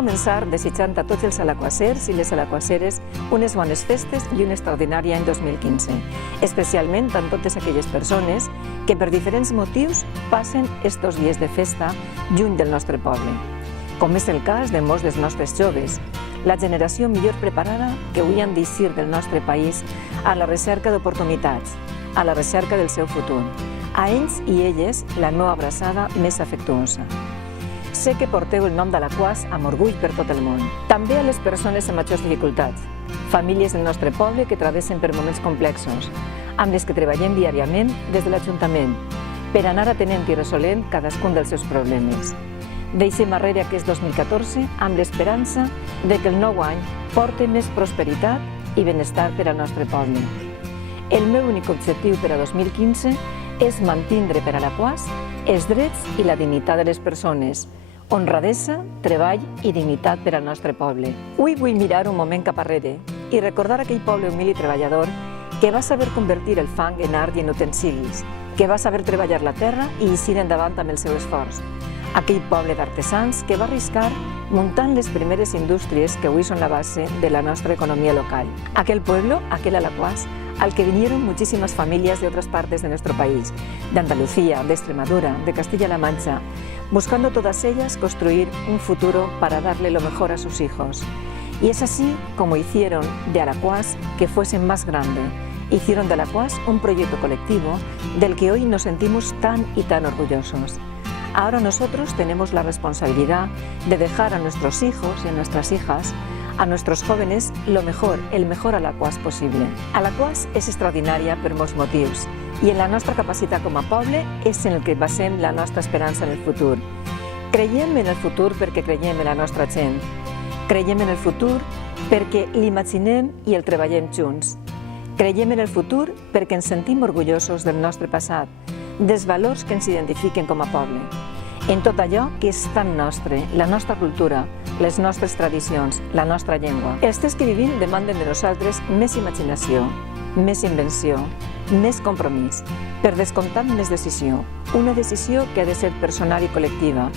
començar desitjant a tots els alaquasers i les alaquaseres unes bones festes i un extraordinari any 2015, especialment amb totes aquelles persones que per diferents motius passen estos dies de festa lluny del nostre poble, com és el cas de molts dels nostres joves, la generació millor preparada que avui han d'eixir del nostre país a la recerca d'oportunitats, a la recerca del seu futur. A ells i elles, la meva abraçada més afectuosa. Sé que porteu el nom d'Alaquàs amb orgull per tot el món. També a les persones amb majors dificultats, famílies del nostre poble que travessen per moments complexos, amb les que treballem diàriament des de l'Ajuntament, per anar atenent i resolent cadascun dels seus problemes. Deixem arrere aquest 2014 amb l'esperança de que el nou any porti més prosperitat i benestar per al nostre poble. El meu únic objectiu per a 2015 és mantindre per a Alaquàs els drets i la dignitat de les persones, honradesa, treball i dignitat per al nostre poble. Avui vull mirar un moment cap arrere i recordar aquell poble humil i treballador que va saber convertir el fang en art i en utensilis, que va saber treballar la terra i eixir endavant amb el seu esforç. Aquell poble d'artesans que va arriscar muntant les primeres indústries que avui són la base de la nostra economía local. Aquel pueblo, aquel Alaquàs, al que vinieron muchísimas familias de otras partes de nuestro país, de Andalucía, de Extremadura, de Castilla-La Mancha, buscando todas ellas construir un futuro para darle lo mejor a sus hijos. Y es así como hicieron de Alaquàs que fuese más grande. Hicieron de Alaquàs un proyecto colectivo del que hoy nos sentimos tan y tan orgullosos. Ahora nosotros tenemos la responsabilidad de dejar a nuestros hijos y a nuestras hijas, a nuestros jóvenes, lo mejor, el mejor Alaquàs possible. Alaquàs és extraordinària per molts motius i en la nostra capacitat com a poble és en el que basem la nostra esperança en el futur. Creiem en el futur perquè creiem en la nostra gent. Creiem en el futur perquè l'imaginem i el treballem junts. Creiem en el futur perquè ens sentim orgullosos del nostre passat, dels valors que ens identifiquen com a poble. En tot allò que és tan nostre, la nostra cultura, les nostres tradicions, la nostra llengua. Els temps que vivim demanden de nosaltres més imaginació, més invenció, més compromís, per descomptat més decisió. Una decisió que ha de ser personal i col·lectiva,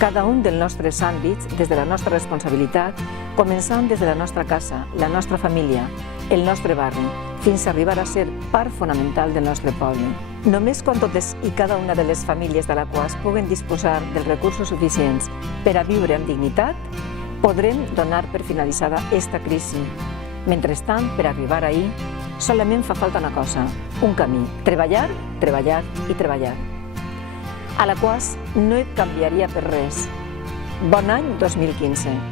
cada un dels nostres àmbits, des de la nostra responsabilitat, començant des de la nostra casa, la nostra família, el nostre barri, fins a arribar a ser part fonamental del nostre poble. Només quan totes i cada una de les famílies d'Alaquàs puguen disposar dels recursos suficients per a viure amb dignitat, podrem donar per finalitzada esta crisi. Mentrestant, per arribar ahí, solament fa falta una cosa, un camí, treballar, treballar i treballar. Alaquàs no et canviaria per res. Bon any 2015.